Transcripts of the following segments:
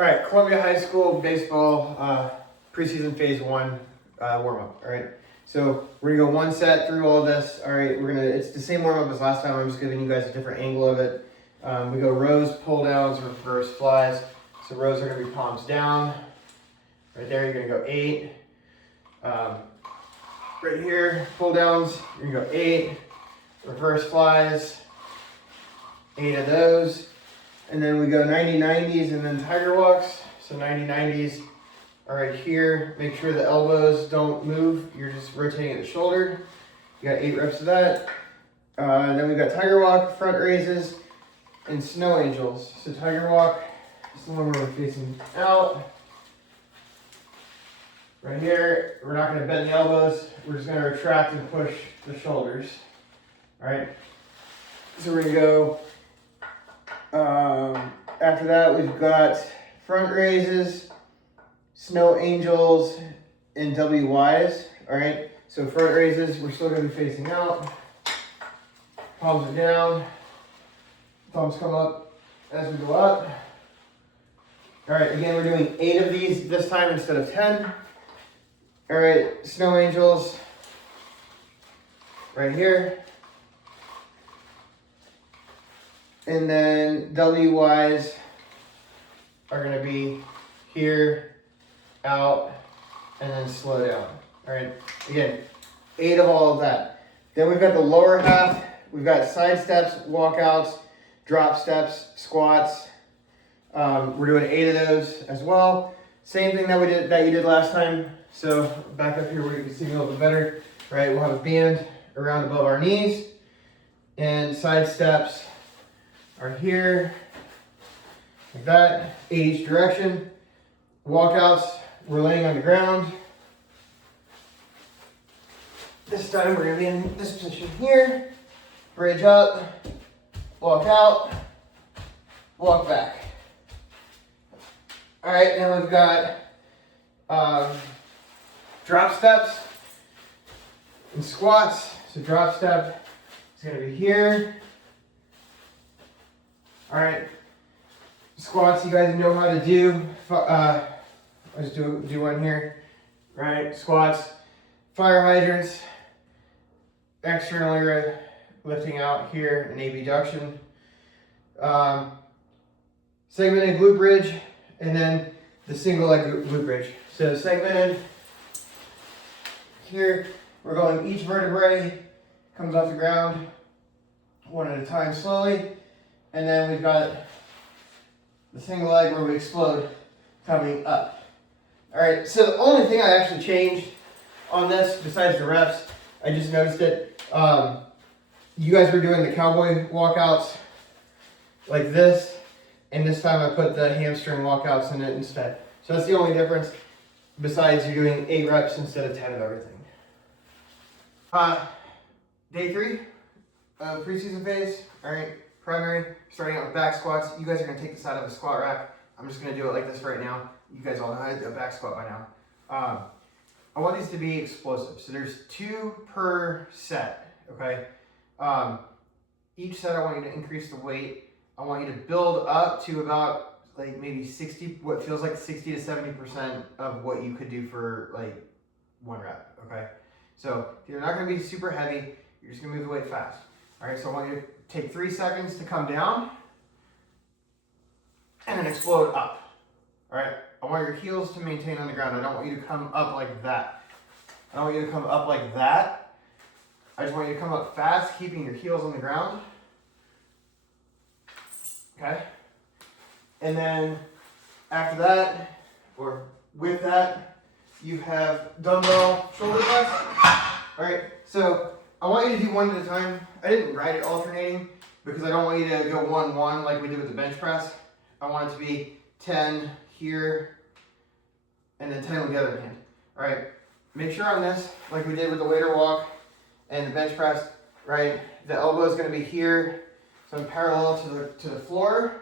All right, Columbia High School baseball preseason phase 1 warm-up. All right, so we're gonna go one set through all this. All right, it's the same warm-up as last time. I'm just giving you guys a different angle of it. We go rows, pull downs, reverse flies. So rows are gonna be palms down. Right there, you're gonna go 8. Right here, pull downs, you're gonna go 8. Reverse flies, 8 of those. And then we go 90-90s and then tiger walks. So 90-90s are right here. Make sure the elbows don't move. You're just rotating at the shoulder. You got 8 reps of that. Then we got tiger walk, front raises, and snow angels. So tiger walk is the one where we're facing out. Right here, we're not going to bend the elbows. We're just going to retract and push the shoulders. All right. So we're going to go. After that, we've got front raises, snow angels, and WYs. All right. So front raises, we're still going to be facing out. Palms are down. Thumbs come up as we go up. All right. Again, we're doing 8 of these this time instead of 10. All right. Snow angels. Right here. And then WYs are going to be here, out, and then slow down. All right. Again, 8 of all of that. Then we've got the lower half. We've got side steps, walkouts, drop steps, squats. We're doing 8 of those as well. Same thing that you did last time. So back up here where you can see me a little bit better. Right. We'll have a band around above our knees, and side steps are here, like that, 8 each direction. Walkouts, we're laying on the ground. This time we're gonna be in this position here. Bridge up, walk out, walk back. All right, now we've got drop steps and squats. So drop step is gonna be here. All right, squats you guys know how to do. I'll just do one here. All right, squats, fire hydrants, externally lifting out here, an abduction, segmented glute bridge, and then the single leg glute bridge. So segmented here, we're going each vertebrae comes off the ground one at a time slowly. And then we've got the single leg where we explode coming up. All right, so the only thing I actually changed on this, besides the reps, I just noticed it. You guys were doing the cowboy walkouts like this, and this time I put the hamstring walkouts in it instead. So that's the only difference, besides you're doing 8 reps instead of 10 of everything. Day 3 of preseason phase, all right. Primary, starting out with back squats. You guys are going to take this out of a squat rack. I'm just going to do it like this right now. You guys all know how to do a back squat by now. I want these to be explosive. So there's 2 per set, okay? Each set I want you to increase the weight. I want you to build up to about like maybe 60, what feels like 60 to 70% of what you could do for like 1 rep, okay? So you're not going to be super heavy. You're just going to move the weight fast. All right, so I want you to take 3 seconds to come down and then explode up. All right, I want your heels to maintain on the ground. I don't want you to come up like that. I don't want you to come up like that. I just want you to come up fast, keeping your heels on the ground. Okay? And then after that, or with that, you have dumbbell shoulder press. All right, so I want you to do 1 at a time. I didn't write it alternating because I don't want you to go 1-1 like we did with the bench press. I want it to be 10 here and then 10 with the other hand. All right, make sure on this, like we did with the waiter walk and the bench press, right? The elbow is going to be here, so I'm parallel to the floor,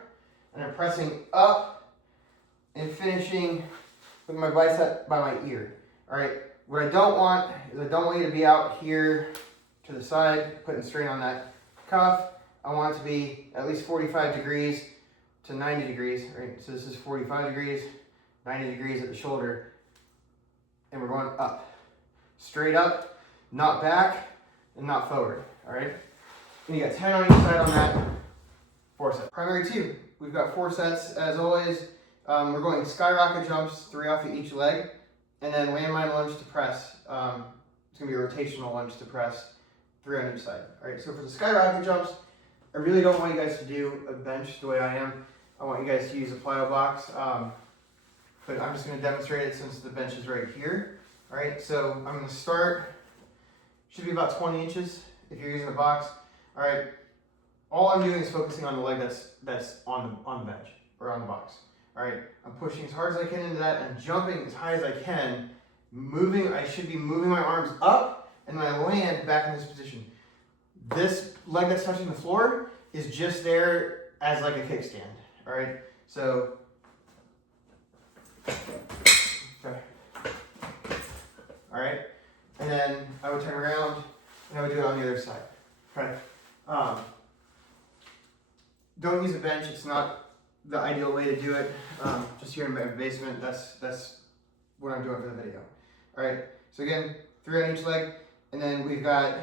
and I'm pressing up and finishing with my bicep by my ear. All right, what I don't want is I don't want you to be out here to the side, putting strain on that cuff. I want it to be at least 45 degrees to 90 degrees, right? So this is 45 degrees, 90 degrees at the shoulder, and we're going up. Straight up, not back, and not forward, all right? And you got 10 on each side on that, 4 sets. Primary 2, we've got 4 sets as always. We're going skyrocket jumps, 3 off of each leg, and then landmine lunge to press. It's gonna be a rotational lunge to press, 3 on each side. All right, so for the skyrocket jumps, I really don't want you guys to do a bench the way I am. I want you guys to use a plyo box, but I'm just gonna demonstrate it since the bench is right here. All right, so I'm gonna start, should be about 20 inches if you're using a box. All right, all I'm doing is focusing on the leg that's on the bench or on the box. All right, I'm pushing as hard as I can into that and jumping as high as I can, moving, I should be moving my arms up, and when I land back in this position. This leg that's touching the floor is just there as like a kickstand, all right? So, okay. All right, and then I would turn around and I would do it on the other side, okay? Don't use a bench, it's not the ideal way to do it. Just here in my basement, that's what I'm doing for the video. All right, so again, 3 on each leg, and then we've got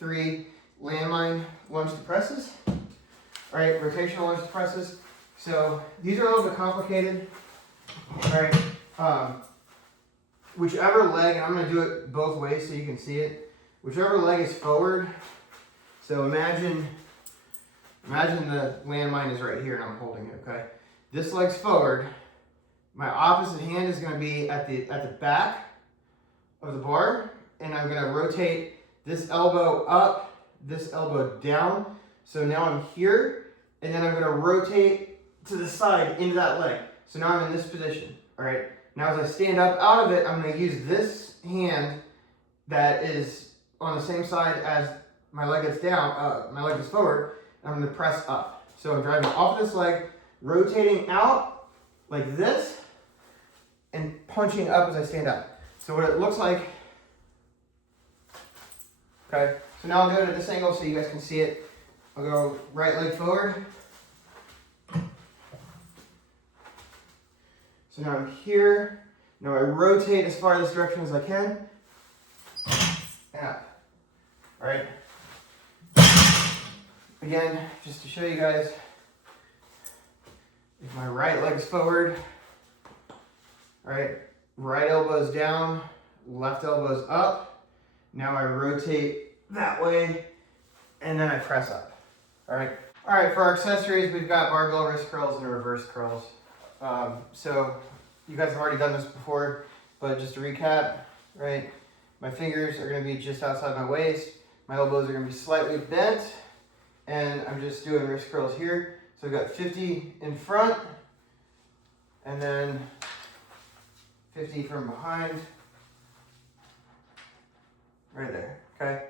3 landmine lunge to presses. All right, rotational lunge to presses. So these are a little bit complicated. All right, whichever leg, and I'm gonna do it both ways so you can see it. Whichever leg is forward, so imagine the landmine is right here and I'm holding it, okay? This leg's forward. My opposite hand is gonna be at the back of the bar, and I'm gonna rotate this elbow up, this elbow down. So now I'm here, and then I'm gonna rotate to the side into that leg. So now I'm in this position, all right? Now as I stand up out of it, I'm gonna use this hand that is on the same side as my leg that's down, my leg that's forward, and I'm gonna press up. So I'm driving off this leg, rotating out like this, and punching up as I stand up. So what it looks like, okay, so now I'll do it at this angle so you guys can see it. I'll go right leg forward. So now I'm here. Now I rotate as far this direction as I can. And up. All right. Again, just to show you guys, if my right leg's forward, all right, right elbow's down, left elbow's up. Now I rotate that way, and then I press up. All right. All right, for our accessories, we've got barbell wrist curls and reverse curls. So you guys have already done this before, but just to recap, right? My fingers are gonna be just outside my waist. My elbows are gonna be slightly bent, and I'm just doing wrist curls here. So I've got 50 in front, and then 50 from behind, right there, okay?